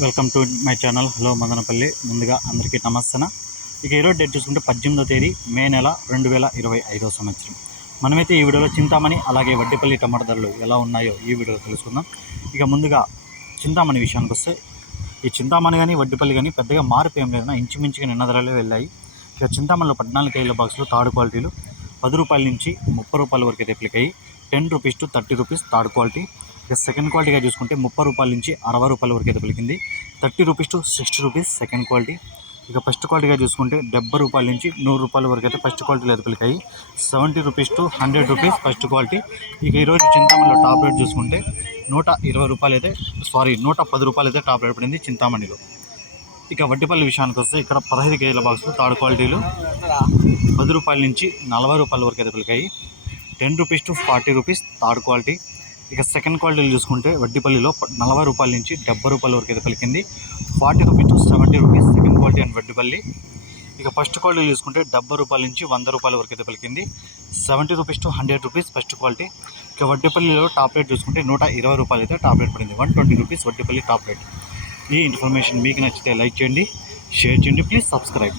Welcome to my channel. Hello Madanapalle. ముందుగా అందరికీ నమస్తన. ఇక ఈరోజు డేట్ చూసుకుంటే పద్దెనిమిదో తేదీ మే నెల రెండు వేల ఇరవై ఐదో సంవత్సరం. మనమైతే ఈ వీడియోలో చింతామణి అలాగే వడ్డిపల్లి టమాటా ధరలు ఎలా ఉన్నాయో ఈ వీడియోలో తెలుసుకుందాం. ఇక ముందుగా చింతామణి విషయానికి వస్తే ఈ చింతామణి కానీ వడ్డిపల్లి కానీ పెద్దగా మార్పు ఏం లేదన్నా ఇంచుమించుగా నిన్న ధరలే వెళ్ళాయి. ఇక చింతామణిలో పద్నాలుగు కేజీల బాక్సులు థర్డ్ క్వాలిటీలు పది రూపాయల నుంచి ముప్పై రూపాయల వరకు అయితే అయ్యాయి ten rupees to thirty rupees third quality ఇక సెకండ్ క్వాలిటీగా చూసుకుంటే ముప్పై రూపాయల నుంచి అరవై రూపాయల వరకు అయితే పలికింది. Thirty rupees to sixty rupees second quality ఇక ఫస్ట్ క్వాలిటీగా చూసుకుంటే డెబ్బై రూపాయల నుంచి నూరు రూపాయల వరకు అయితే ఫస్ట్ క్వాలిటీలో అయితే పలికాయి. Seventy rupees to hundred rupees first quality ఇక ఈరోజు చింతామణిలో టాప్ రేట్ చూసుకుంటే నూట ఇరవై రూపాయలు అయితే సారీ నూట పది రూపాయలు అయితే టాప్ రేట్ పడింది చింతామణిలో. ఇక వడ్డిపల్లి విషయానికి వస్తే ఇక్కడ పదహైదు కేజీల బాక్సులు థర్డ్ క్వాలిటీలు పది రూపాయల నుంచి నలభై రూపాయల వరకు అయితే పలికాయి. Ten rupees to forty rupees third quality ఇక సెకండ్ క్వాలిటీలు చూసుకుంటే వడ్డీపల్లిలో నలభై రూపాయల నుంచి డెబ్బై రూపాయల వరకు అయితే పలికింది. Forty rupees to seventy rupees second quality and Vaddipalli. ఇక ఫస్ట్ క్వాలిటీ చూసుకుంటే డెబ్బై రూపాయల నుంచి వంద రూపాయల వరకు అయితే పలికింది. Seventy rupees to hundred rupees first quality. ఇక వడ్డీపల్లిలో టాప్ రేట్ చూసుకుంటే నూట ఇరవై రూపాయలు అయితే టాప్ రేట్ పడింది. One twenty rupees Vaddipalli top rate. ఈ ఇన్ఫర్మేషన్ మీకు నచ్చితే లైక్ చేయండి షేర్ చేయండి ప్లీజ్ సబ్స్క్రైబ్.